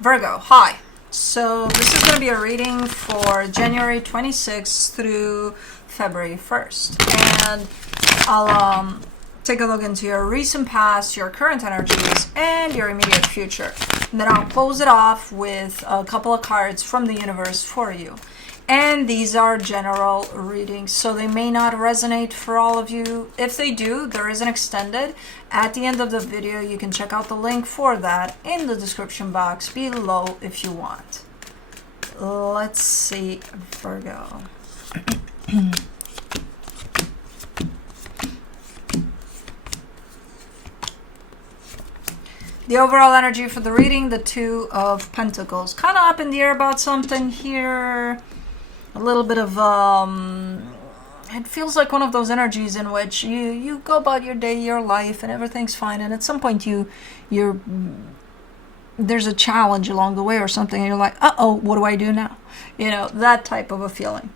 Virgo, hi. So this is going to be a reading for January 26th through February 1st. And I'll take a look into your recent past, your current energies, and your immediate future. And then I'll close it off with a couple of cards from the universe for you. And these are general readings, so they may not resonate for all of you. If they do, there is an extended. At the end of the video, you can check out the link for that in the description box below if you want. Let's see, Virgo. The overall energy for the reading, the Two of Pentacles. Kind of up in the air about something here. A little bit of, it feels like one of those energies in which you go about your day, your life, and everything's fine. And at some point there's a challenge along the way or something, and you're like, uh-oh, what do I do now? You know, that type of a feeling.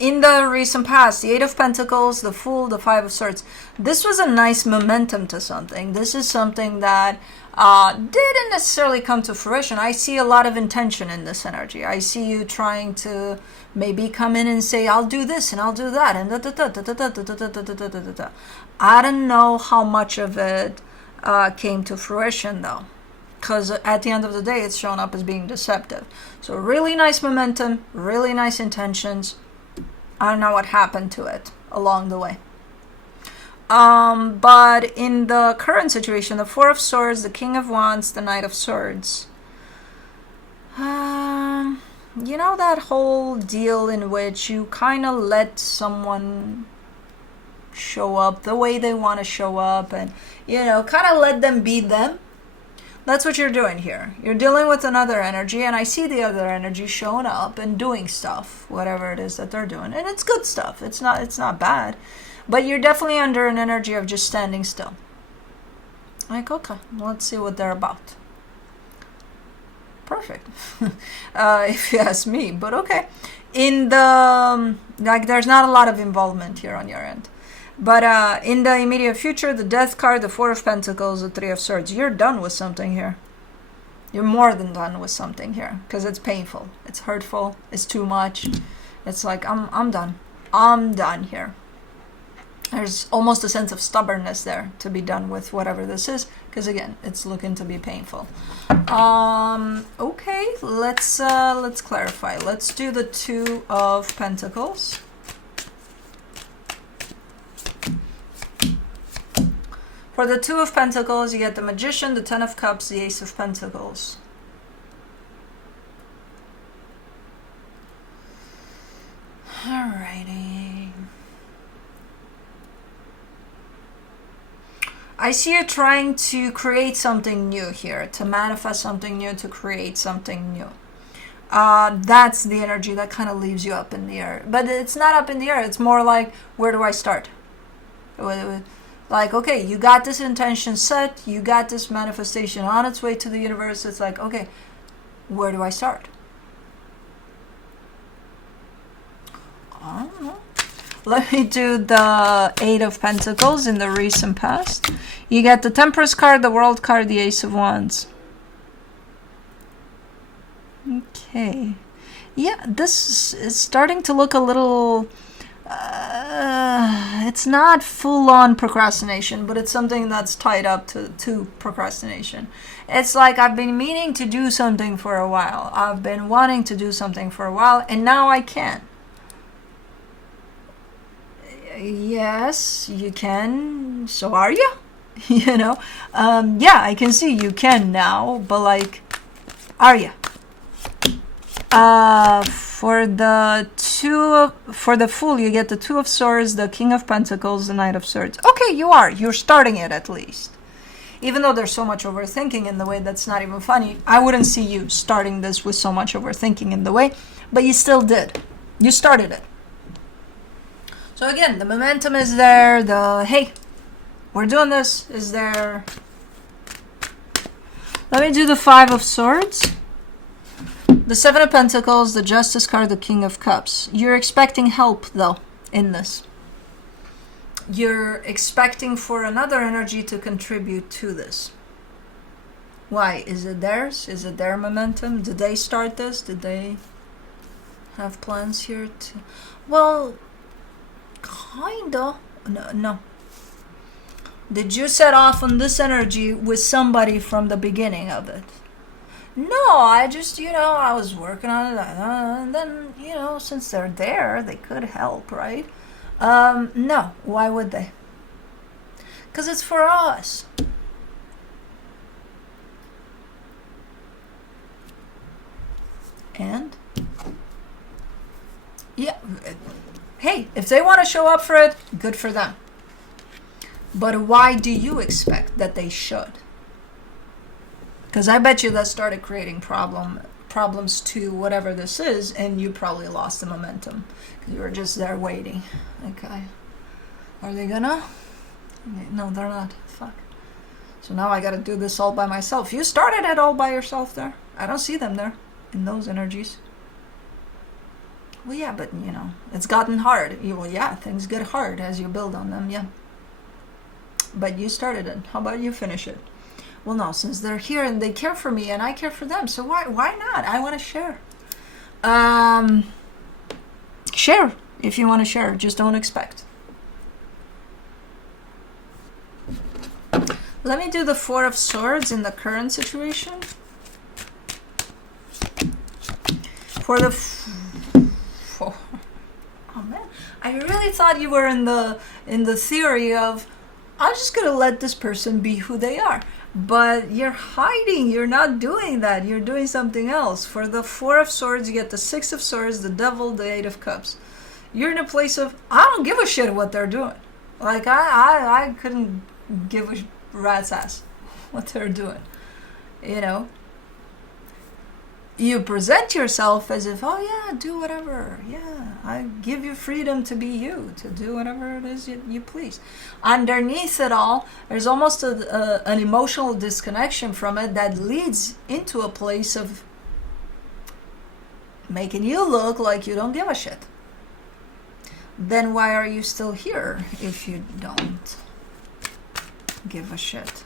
In the recent past, the Eight of Pentacles, the Fool, the Five of Swords. This was a nice momentum to something. This is something that didn't necessarily come to fruition. I see a lot of intention in this energy. I see you trying to maybe come in and say, I'll do this and I'll do that. And I don't know how much of it came to fruition though. Because at the end of the day, it's shown up as being deceptive. So really nice momentum, really nice intentions. I don't know what happened to it along the way. But in the current situation, the Four of Swords, the King of Wands, the Knight of Swords. You know that whole deal in which you kind of let someone show up the way they want to show up and, you know, kind of let them be them? That's what you're doing here. You're dealing with another energy, and I see the other energy showing up and doing stuff, whatever it is that they're doing. And it's good stuff. It's not bad. But you're definitely under an energy of just standing still. Like, okay, let's see what they're about. Perfect. If you ask me, but okay. In the, like, there's not a lot of involvement here on your end. But in the immediate future, the Death card, the Four of Pentacles, the Three of Swords, you're done with something here. You're more than done with something here. Because it's painful. It's hurtful. It's too much. It's like, I'm done. I'm done here. There's almost a sense of stubbornness there to be done with whatever this is. Because again, it's looking to be painful. Okay, let's clarify. Let's do the Two of Pentacles. For the Two of Pentacles, you get the Magician, the Ten of Cups, the Ace of Pentacles. Alrighty. I see you trying to create something new here, to manifest something new, to create something new. That's the energy that kind of leaves you up in the air. But it's not up in the air. It's more like, where do I start? Like, okay, you got this intention set, you got this manifestation on its way to the universe. It's like, okay, where do I start? I don't know. Let me do the Eight of Pentacles in the recent past. You get the Temperance card, the World card, the Ace of Wands. Okay. Yeah, this is starting to look a little... it's not full-on procrastination, but it's something that's tied up to procrastination. It's like I've been meaning to do something for a while. I've been wanting to do something for a while, and now I can. Yes, you can. So are you? You know? Yeah, I can see you can now, but like, are you? For the Fool, you get the Two of Swords, the King of Pentacles, the Knight of Swords. Okay, you are. You're starting it at least. Even though there's so much overthinking in the way that's not even funny, I wouldn't see you starting this with so much overthinking in the way, but you still did. You started it. So again, the momentum is there. The, hey, we're doing this is there. Let me do the Five of Swords. The Seven of Pentacles, the Justice card, the King of Cups. You're expecting help, though, in this. You're expecting for another energy to contribute to this. Why? Is it theirs? Is it their momentum? Did they start this? Did they have plans here to... Well, kinda. No. Did you set off on this energy with somebody from the beginning of it? No, I just, I was working on it. And then, since they're there, they could help, right? No. Why would they? Because it's for us. And? Yeah. Hey, if they want to show up for it, good for them. But why do you expect that they should? Because I bet you that started creating problems to whatever this is, and you probably lost the momentum. Because you were just there waiting. Okay. Are they gonna? No, they're not. Fuck. So now I gotta do this all by myself. You started it all by yourself there. I don't see them there in those energies. Well, yeah, but, it's gotten hard. Well, yeah, things get hard as you build on them, yeah. But you started it. How about you finish it? Well, no, since they're here and they care for me and I care for them, so why not? I want to share. Share if you want to share. Just don't expect. Let me do the Four of Swords in the current situation. For the... Oh man, I really thought you were in the theory of, I'm just gonna let this person be who they are. But you're hiding. You're not doing that. You're doing something else. For the Four of Swords, you get the Six of Swords, the Devil, the Eight of Cups. You're in a place of, I don't give a shit what they're doing. Like, I couldn't give a rat's ass what they're doing. You present yourself as if, oh yeah, do whatever. Yeah, I give you freedom to be you, to do whatever it is you please. Underneath it all, there's almost an emotional disconnection from it that leads into a place of making you look like you don't give a shit. Then why are you still here if you don't give a shit?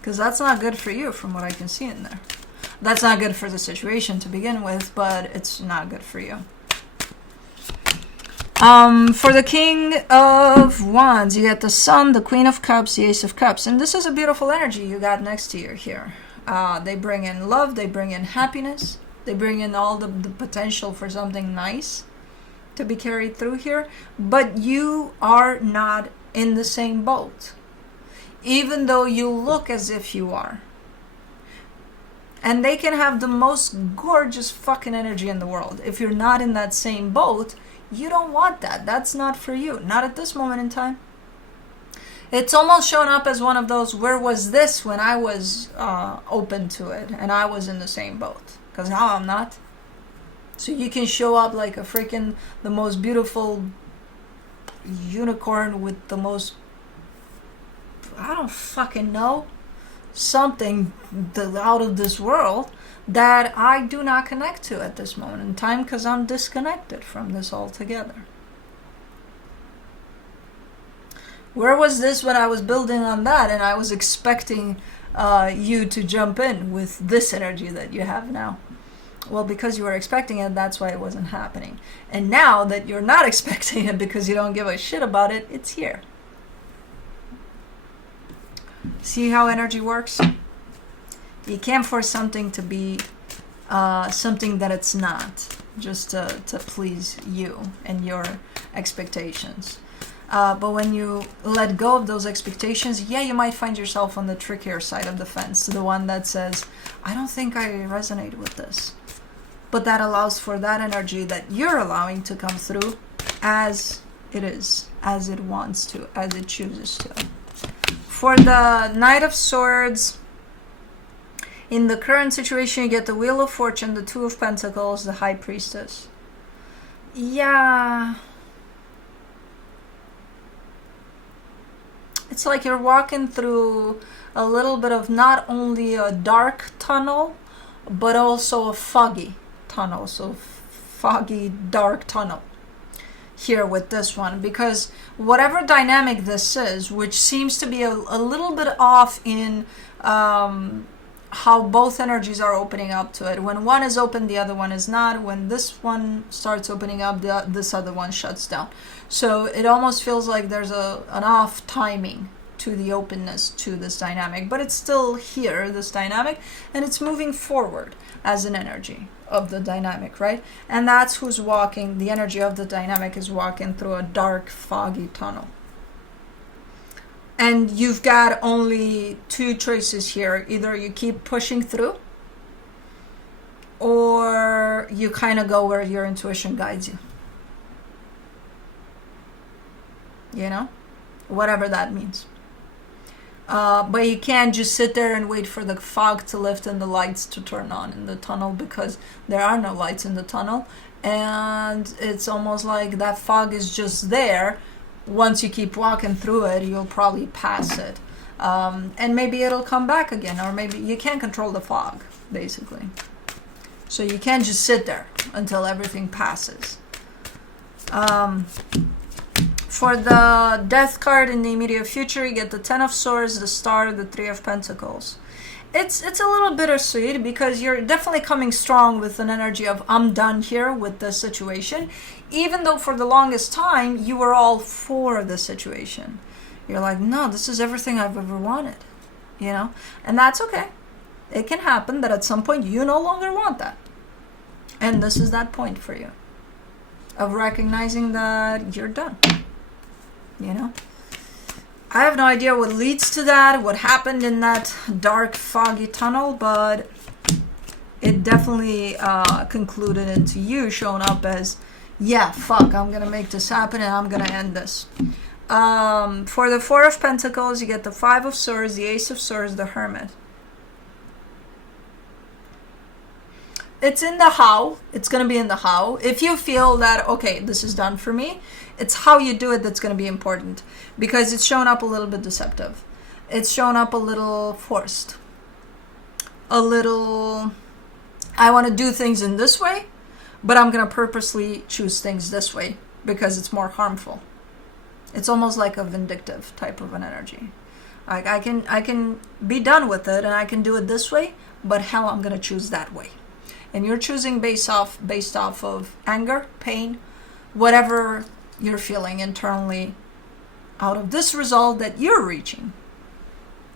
Because that's not good for you from what I can see in there. That's not good for the situation to begin with, but it's not good for you. For the King of Wands, you get the Sun, the Queen of Cups, the Ace of Cups. And this is a beautiful energy you got next to you here. They bring in love, they bring in happiness, they bring in all the potential for something nice to be carried through here. But you are not in the same boat, even though you look as if you are. And they can have the most gorgeous fucking energy in the world. If you're not in that same boat, you don't want that. That's not for you. Not at this moment in time. It's almost shown up as one of those, where was this when I was open to it and I was in the same boat? Because now I'm not. So you can show up like a freaking, the most beautiful unicorn with the most, I don't fucking know, something out of this world that I do not connect to at this moment in time, because I'm disconnected from this altogether. Where was this when I was building on that and I was expecting you to jump in with this energy that you have now? Well, because you were expecting it, that's why it wasn't happening. And now that you're not expecting it because you don't give a shit about it, it's here. See how energy works? You can't force something to be something that it's not, just to please you and your expectations. But when you let go of those expectations, yeah, you might find yourself on the trickier side of the fence, the one that says, I don't think I resonate with this. But that allows for that energy that you're allowing to come through as it is, as it wants to, as it chooses to. For the Knight of Swords, in the current situation, you get the Wheel of Fortune, the Two of Pentacles, the High Priestess. Yeah. It's like you're walking through a little bit of not only a dark tunnel, but also a foggy tunnel. So foggy, dark tunnel here with this one, because whatever dynamic this is, which seems to be a little bit off in how both energies are opening up to it. When one is open, the other one is not. When this one starts opening up, this other one shuts down. So it almost feels like there's an off timing to the openness to this dynamic, but it's still here, this dynamic, and it's moving forward as an energy of the dynamic, right? And that's who's walking, the energy of the dynamic is walking through a dark, foggy tunnel. And you've got only two choices here. Either you keep pushing through, or you kind of go where your intuition guides you. You know? Whatever that means. But you can't just sit there and wait for the fog to lift and the lights to turn on in the tunnel, because there are no lights in the tunnel. And it's almost like that fog is just there. Once you keep walking through it, you'll probably pass it. And maybe it'll come back again, or maybe you can't control the fog, basically. So you can't just sit there until everything passes. For the Death card in the immediate future, you get the Ten of Swords, the Star, the Three of Pentacles. It's a little bittersweet, because you're definitely coming strong with an energy of I'm done here with this situation, even though for the longest time you were all for the situation. You're like, no, this is everything I've ever wanted, you know? And that's okay. It can happen that at some point you no longer want that. And this is that point for you of recognizing that you're done. You know, I have no idea what leads to that, what happened in that dark, foggy tunnel, but it definitely concluded into you showing up as, yeah, fuck, I'm gonna make this happen and I'm gonna end this. For the Four of Pentacles, you get the Five of Swords, the Ace of Swords, the Hermit. It's in the how. It's going to be in the how. If you feel that, okay, this is done for me, it's how you do it that's going to be important, because it's shown up a little bit deceptive. It's shown up a little forced. A little, I want to do things in this way, but I'm going to purposely choose things this way because it's more harmful. It's almost like a vindictive type of an energy. Like I can be done with it and I can do it this way, but hell, I'm going to choose that way. And you're choosing based off of anger, pain, whatever you're feeling internally out of this result that you're reaching.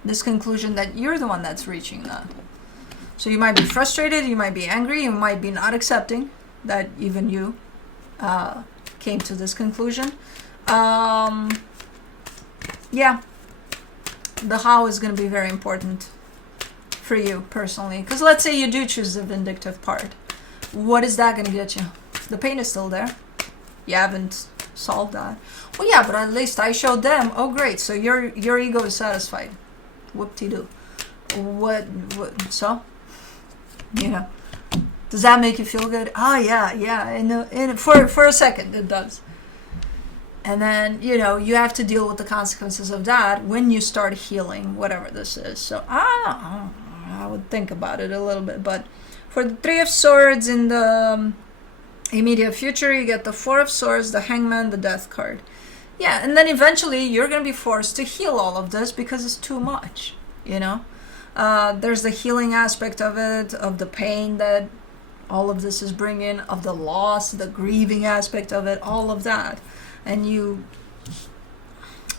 This conclusion that you're the one that's reaching that. So you might be frustrated, you might be angry, you might be not accepting that even you came to this conclusion. Yeah, the how is going to be very important for you personally, because let's say you do choose the vindictive part. What is that going to get you? The pain is still there. You haven't solved that. Well, yeah, but at least I showed them. Oh, great. So your ego is satisfied. Whoop-de-doo. What? So, you know, does that make you feel good? Oh, yeah. For a second, it does. And then, you know, you have to deal with the consequences of that when you start healing whatever this is. So I would think about it a little bit. But for the Three of Swords in the immediate future, you get the Four of Swords, the Hangman, the Death card. Yeah, and then eventually you're going to be forced to heal all of this because it's too much, you know? There's the healing aspect of it, of the pain that all of this is bringing, of the loss, the grieving aspect of it, all of that. And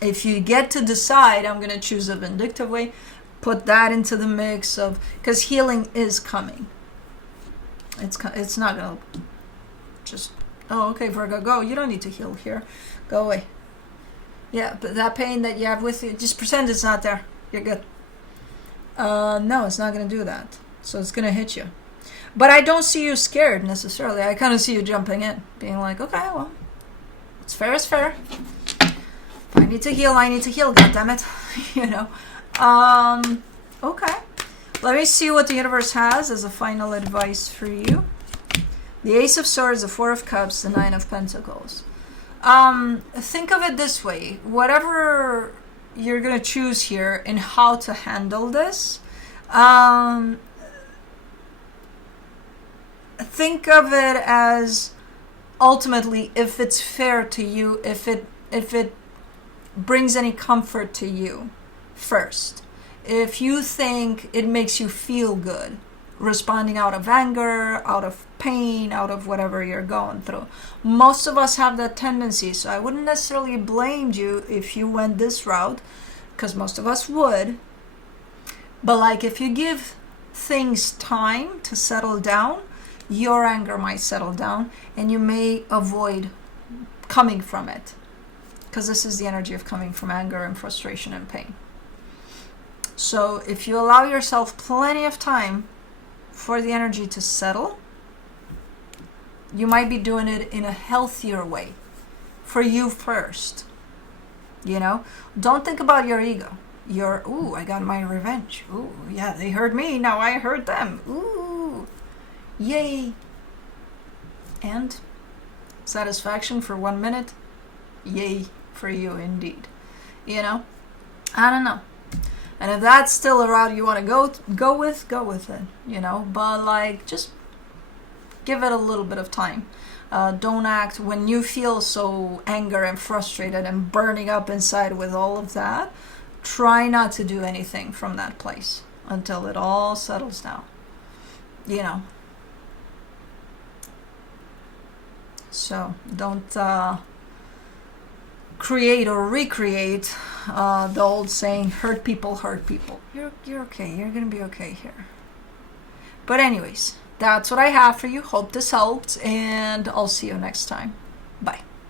if you get to decide, I'm going to choose a vindictive way, put that into the mix of, because healing is coming. It's not going to just, oh, okay, Virgo, go. You don't need to heal here. Go away. Yeah, but that pain that you have with you, just pretend it's not there. You're good. No, it's not going to do that. So it's going to hit you. But I don't see you scared necessarily. I kind of see you jumping in, being like, okay, well, it's fair is fair. If I need to heal, I need to heal, goddammit. You know. Okay. Let me see what the universe has as a final advice for you. The Ace of Swords, the Four of Cups, the Nine of Pentacles. Think of it this way. Whatever you're going to choose here in how to handle this, think of it as ultimately if it's fair to you, if it brings any comfort to you first. if you think it makes you feel good responding out of anger, out of pain, out of whatever you're going through. Most of us have that tendency, so I wouldn't necessarily blame you if you went this route, because most of us would. But like, if you give things time to settle down, your anger might settle down and you may avoid coming from it, because this is the energy of coming from anger and frustration and pain. So if you allow yourself plenty of time for the energy to settle, you might be doing it in a healthier way for you first. You know, don't think about your ego. Ooh, I got my revenge. Ooh, yeah, they hurt me, now I hurt them. Ooh, yay. And satisfaction for 1 minute, yay for you indeed. You know, I don't know. And if that's still a route you want to go with it, you know. But like, just give it a little bit of time. Don't act when you feel so anger and frustrated and burning up inside with all of that. Try not to do anything from that place until it all settles down, you know. So don't create or recreate the old saying, hurt people hurt people. You're okay. You're gonna be okay here. But anyways, that's what I have for you. Hope this helped, and I'll see you next time. Bye.